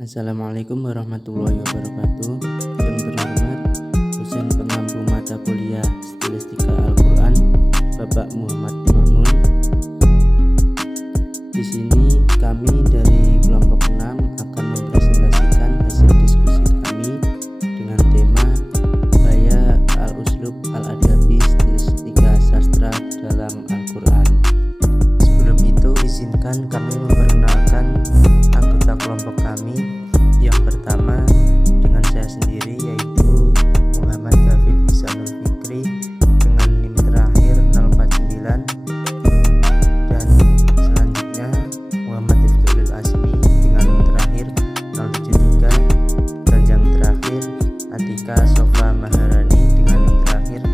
Assalamualaikum warahmatullahi wabarakatuh. Yang terhormat dosen pengampu mata kuliah Stilistika Al-Quran, Bapak Muhammad Mamun. Di sini kami dari kelompok 6 akan mempresentasikan hasil diskusi kami dengan tema Gaya Al-Uslub Al-Adabi Stilistika Sastra dalam Al-Quran. Sebelum itu izinkan kami memperkenalkan anggota kelompok kami. Yang pertama dengan saya sendiri, yaitu Muhammad David Isanul Fikri dengan NIM terakhir 049, dan selanjutnya Muhammad Rifqi Asmi dengan NIM terakhir 073, dan yang terakhir Atika Sofa Maharani dengan NIM terakhir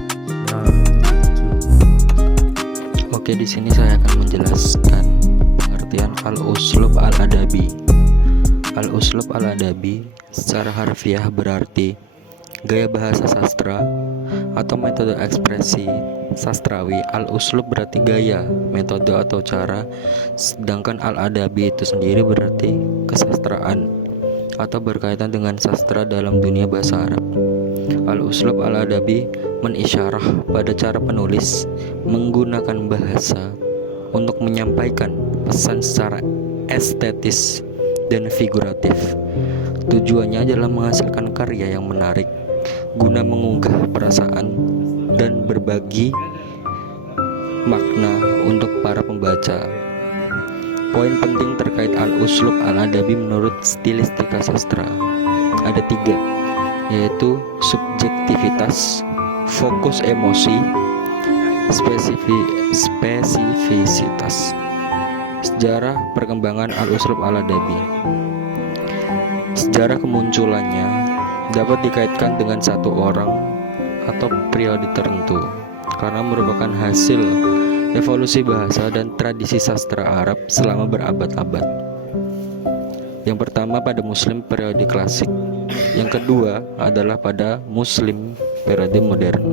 077. Oke, di sini saya akan menjelaskan pengertian al-uslub al-adabi. Al-uslub al-adabi secara harfiah berarti gaya bahasa sastra atau metode ekspresi sastrawi. Al-uslub berarti gaya, metode atau cara, sedangkan al-adabi itu sendiri berarti kesastraan atau berkaitan dengan sastra dalam dunia bahasa Arab. Al-uslub al-adabi menisyarah pada cara penulis menggunakan bahasa untuk menyampaikan pesan secara estetis dan figuratif. Tujuannya adalah menghasilkan karya yang menarik guna mengunggah perasaan dan berbagi makna untuk para pembaca. Poin penting terkait al-uslub al-adabi menurut stilistika sastra ada 3, yaitu subjektivitas, fokus emosi, spesifisitas. Sejarah perkembangan al-uslub al-adabi. Sejarah kemunculannya dapat dikaitkan dengan satu orang atau periode tertentu karena merupakan hasil evolusi bahasa dan tradisi sastra Arab selama berabad-abad. Yang pertama pada Muslim periode klasik, yang kedua adalah pada Muslim periode modern.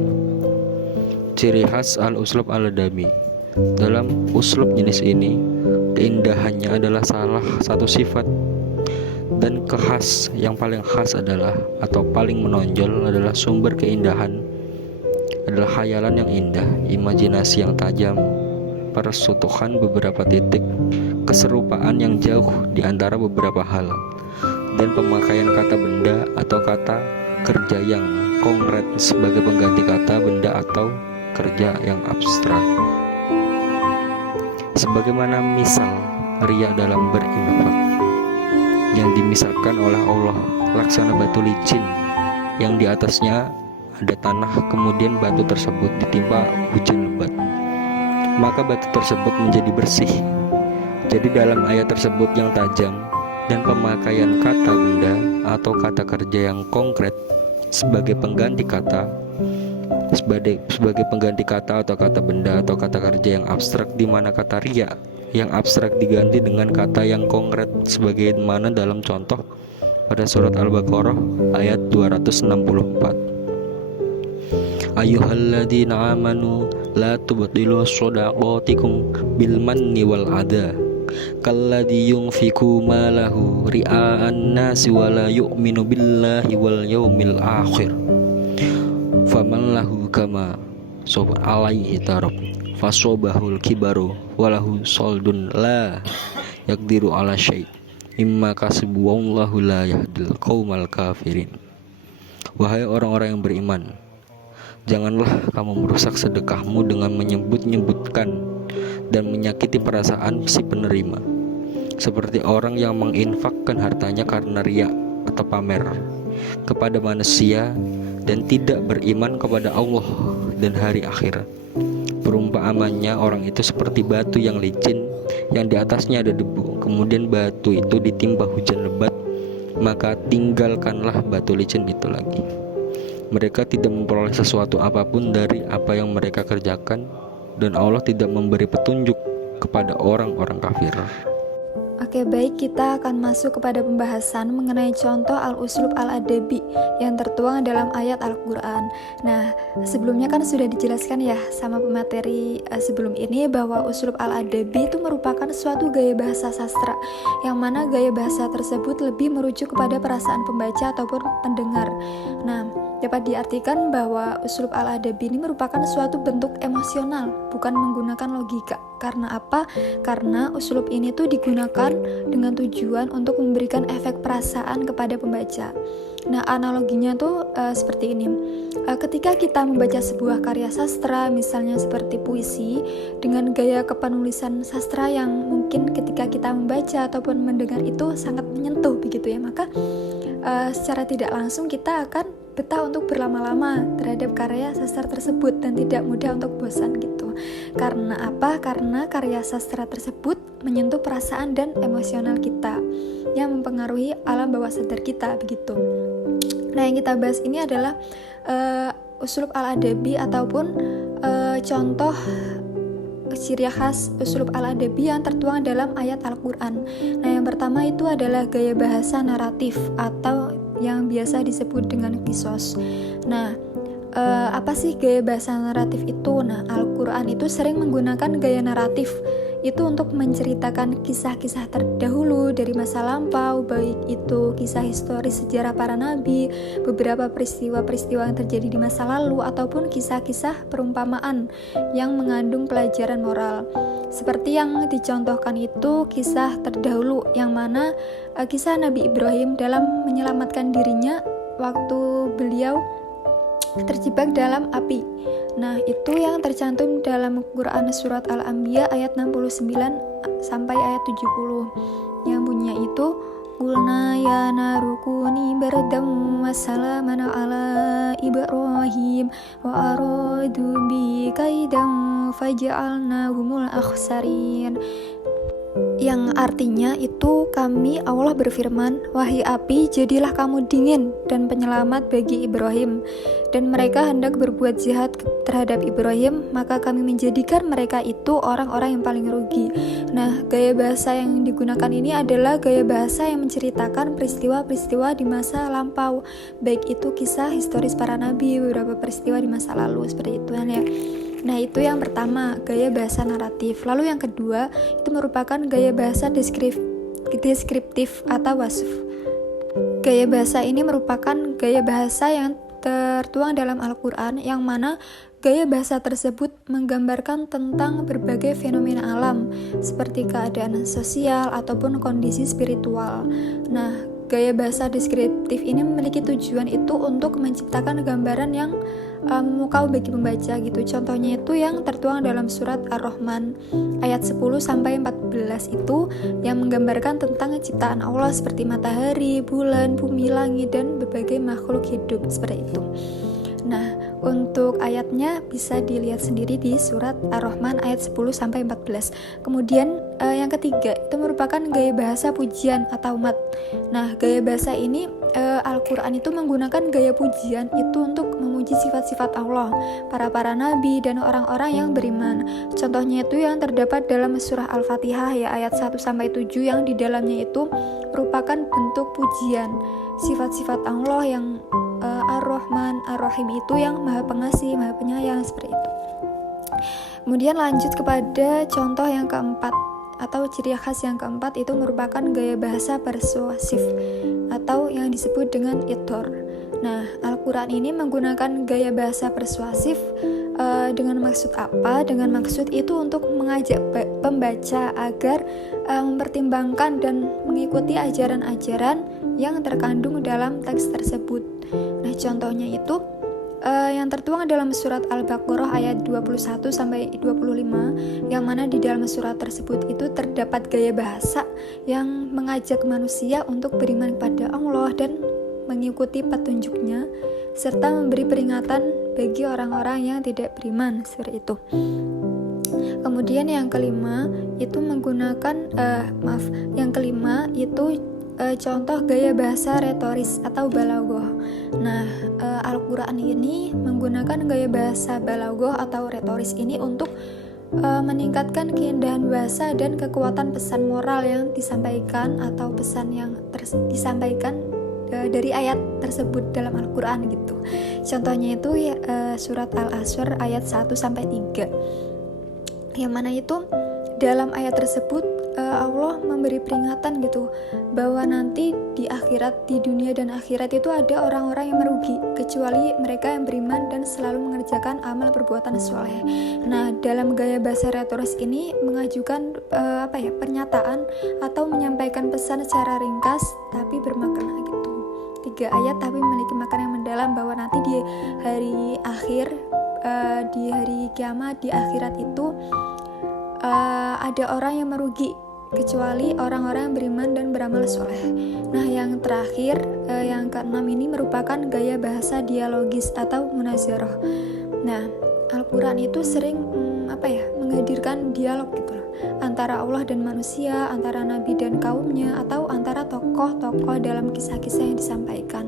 Ciri khas al-uslub al-adabi. Dalam uslub jenis ini, keindahannya adalah salah satu sifat, dan khas yang paling khas adalah atau paling menonjol adalah sumber keindahan adalah khayalan yang indah, imajinasi yang tajam, persutuhan beberapa titik, keserupaan yang jauh di antara beberapa hal, dan pemakaian kata benda atau kata kerja yang konkret sebagai pengganti kata benda atau kerja yang abstrak. Sebagaimana misal ria dalam berinfak yang dimisalkan oleh Allah, laksana batu licin yang di atasnya ada tanah, kemudian batu tersebut ditimpa hujan lebat, maka batu tersebut menjadi bersih. Jadi dalam ayat tersebut yang tajam dan pemakaian kata benda atau kata kerja yang konkret sebagai pengganti kata atau kata benda atau kata kerja yang abstrak, di mana kata ria yang abstrak diganti dengan kata yang konkret sebagaimana dalam contoh pada surat Al-Baqarah ayat 264. Ayyuhalladzina amanu la tubtilu shadaqatikum bil manni wal adha kalladzi yunfiku malahu ria'an nasi wa la yu'minu billahi wal yaumil akhir faman lahu kama sob alaihi tarab fasobahul kibaru walahu soldun la yakdiru ala syait imma kasibu wallahu la yahdil qaumal kafirin. Wahai orang-orang yang beriman, janganlah kamu merusak sedekahmu dengan menyebut-nyebutkan dan menyakiti perasaan si penerima, seperti orang yang menginfakkan hartanya karena riya atau pamer kepada manusia dan tidak beriman kepada Allah dan hari akhir. Perumpamaannya orang itu seperti batu yang licin yang di atasnya ada debu, kemudian batu itu ditimpa hujan lebat, maka tinggalkanlah batu licin itu lagi. Mereka tidak memperoleh sesuatu apapun dari apa yang mereka kerjakan, dan Allah tidak memberi petunjuk kepada orang-orang kafir. Oke, baik, kita akan masuk kepada pembahasan mengenai contoh al-uslub al-adabi yang tertuang dalam ayat Al-Quran. Nah, sebelumnya kan sudah dijelaskan ya sama pemateri sebelum ini bahwa uslub al-adabi itu merupakan suatu gaya bahasa sastra, yang mana gaya bahasa tersebut lebih merujuk kepada perasaan pembaca ataupun pendengar. Nah, dapat diartikan bahwa uslub al-adabi ini merupakan suatu bentuk emosional, bukan menggunakan logika. Karena apa? Karena uslub ini tuh digunakan dengan tujuan untuk memberikan efek perasaan kepada pembaca. Nah, analoginya tuh seperti ini. Ketika kita membaca sebuah karya sastra, misalnya seperti puisi, dengan gaya kepenulisan sastra yang mungkin ketika kita membaca ataupun mendengar itu sangat menyentuh begitu ya, maka secara tidak langsung kita akan betah untuk berlama-lama terhadap karya sastra tersebut dan tidak mudah untuk bosan gitu. Karena apa? Karena karya sastra tersebut menyentuh perasaan dan emosional kita yang mempengaruhi alam bawah sadar kita begitu. Nah, yang kita bahas ini adalah uslub al-adabi ataupun contoh ciri khas uslub al-adabi yang tertuang dalam ayat Al-Quran. Nah, yang pertama itu adalah gaya bahasa naratif atau yang biasa disebut dengan kisos. Nah, apa sih gaya bahasa naratif itu? Nah, Al-Quran itu sering menggunakan gaya naratif itu untuk menceritakan kisah-kisah terdahulu dari masa lampau, baik itu kisah historis sejarah para nabi, beberapa peristiwa-peristiwa yang terjadi di masa lalu, ataupun kisah-kisah perumpamaan yang mengandung pelajaran moral. Seperti yang dicontohkan itu kisah terdahulu, yang mana kisah Nabi Ibrahim dalam menyelamatkan dirinya waktu beliau terjebak dalam api. Nah, itu yang tercantum dalam Quran surat Al-Anbiya ayat 69 sampai ayat 70. Yang bunyinya itu Qulna ya narukuni bardam wa salaman ala Ibrahim wa aradu bi kaidan faj'alnahumul akhsarin. Yang artinya itu kami Allah berfirman, wahai api, jadilah kamu dingin dan penyelamat bagi Ibrahim. Dan mereka hendak berbuat jahat terhadap Ibrahim, maka kami menjadikan mereka itu orang-orang yang paling rugi. Nah, gaya bahasa yang digunakan ini adalah gaya bahasa yang menceritakan peristiwa-peristiwa di masa lampau, baik itu kisah historis para nabi, beberapa peristiwa di masa lalu, seperti itu ya. Nah, itu yang pertama, gaya bahasa naratif. Lalu yang kedua, itu merupakan gaya bahasa deskriptif atau wasf. Gaya bahasa ini merupakan gaya bahasa yang tertuang dalam Al-Quran, yang mana gaya bahasa tersebut menggambarkan tentang berbagai fenomena alam, seperti keadaan sosial ataupun kondisi spiritual. Nah, gaya bahasa deskriptif ini memiliki tujuan itu untuk menciptakan gambaran yang memukau bagi pembaca gitu. Contohnya itu yang tertuang dalam surat Ar-Rahman ayat 10 sampai 14 itu yang menggambarkan tentang ciptaan Allah seperti matahari, bulan, bumi, langit dan berbagai makhluk hidup seperti itu. Nah, untuk ayatnya bisa dilihat sendiri di surat Ar-Rahman ayat 10 sampai 14. Kemudian yang ketiga itu merupakan gaya bahasa pujian atau mat. Nah, gaya bahasa ini Al-Quran itu menggunakan gaya pujian itu untuk memuji sifat-sifat Allah, para nabi dan orang-orang yang beriman. Contohnya itu yang terdapat dalam surah Al-Fatihah ya ayat 1 sampai 7 yang di dalamnya itu merupakan bentuk pujian sifat-sifat Allah yang Ar-Rahman, Ar-Rahim itu yang maha pengasih, maha penyayang seperti itu. Kemudian lanjut kepada contoh yang keempat atau ciri khas yang keempat itu merupakan gaya bahasa persuasif atau yang disebut dengan itor. Nah, Al-Quran ini menggunakan gaya bahasa persuasif dengan maksud apa? Dengan maksud itu untuk mengajak pembaca agar mempertimbangkan dan mengikuti ajaran-ajaran yang terkandung dalam teks tersebut. Nah, contohnya itu yang tertuang dalam surat Al-Baqarah ayat 21 sampai 25, yang mana di dalam surat tersebut itu terdapat gaya bahasa yang mengajak manusia untuk beriman kepada Allah dan mengikuti petunjuknya serta memberi peringatan bagi orang-orang yang tidak beriman seperti itu. Kemudian yang kelima itu contoh gaya bahasa retoris atau balaghah. Nah, Al-Quran ini menggunakan gaya bahasa balaghah atau retoris ini untuk meningkatkan keindahan bahasa dan kekuatan pesan moral yang disampaikan atau pesan yang disampaikan dari ayat tersebut dalam Al-Quran gitu. Contohnya itu surat Al-Asr ayat 1-3, yang mana itu dalam ayat tersebut Allah memberi peringatan gitu bahwa nanti di akhirat, di dunia dan akhirat itu ada orang-orang yang merugi kecuali mereka yang beriman dan selalu mengerjakan amal perbuatan soleh. Nah, dalam gaya bahasa retoris ini mengajukan pernyataan atau menyampaikan pesan secara ringkas tapi bermakna gitu. 3 ayat tapi memiliki makna yang mendalam bahwa nanti di hari akhir, di hari kiamat, di akhirat itu ada orang yang merugi kecuali orang-orang yang beriman dan beramal soleh. Nah, yang terakhir, yang ke-6 ini merupakan gaya bahasa dialogis atau munazarah. Nah, Al-Quran itu sering menghadirkan dialog gitu loh, antara Allah dan manusia, antara nabi dan kaumnya, atau antara tokoh-tokoh dalam kisah-kisah yang disampaikan.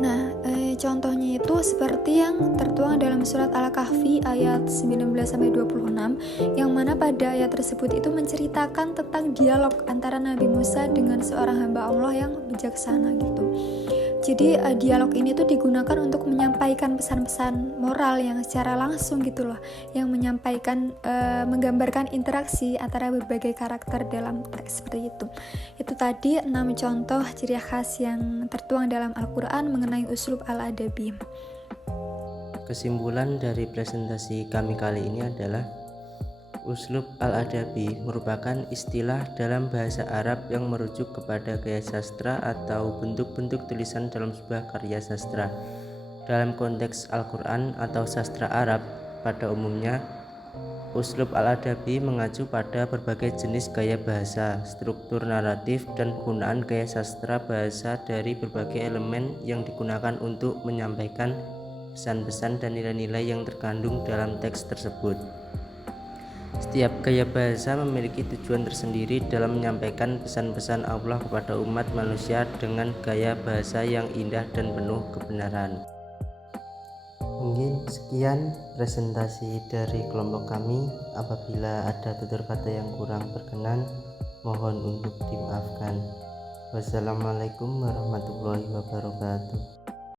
Nah, contohnya itu seperti yang tertuang dalam surat Al-Kahfi ayat 19-26, yang mana pada ayat tersebut itu menceritakan tentang dialog antara Nabi Musa dengan seorang hamba Allah yang bijaksana gitu. Jadi dialog ini tuh digunakan untuk menyampaikan pesan-pesan moral yang secara langsung gitu loh, yang menyampaikan, menggambarkan interaksi antara berbagai karakter dalam teks seperti itu. Itu tadi 6 contoh ciri khas yang tertuang dalam Al-Quran mengenai uslub al-adabi. Kesimpulan dari presentasi kami kali ini adalah uslub al-adabi merupakan istilah dalam bahasa Arab yang merujuk kepada gaya sastra atau bentuk-bentuk tulisan dalam sebuah karya sastra. Dalam konteks Al-Quran atau sastra Arab pada umumnya, uslub al-adabi mengacu pada berbagai jenis gaya bahasa, struktur naratif, dan penggunaan gaya sastra bahasa dari berbagai elemen yang digunakan untuk menyampaikan pesan-pesan dan nilai-nilai yang terkandung dalam teks tersebut. Setiap gaya bahasa memiliki tujuan tersendiri dalam menyampaikan pesan-pesan Allah kepada umat manusia dengan gaya bahasa yang indah dan penuh kebenaran. Mungkin sekian presentasi dari kelompok kami. Apabila ada tutur kata yang kurang berkenan, mohon untuk dimaafkan. Wassalamualaikum warahmatullahi wabarakatuh.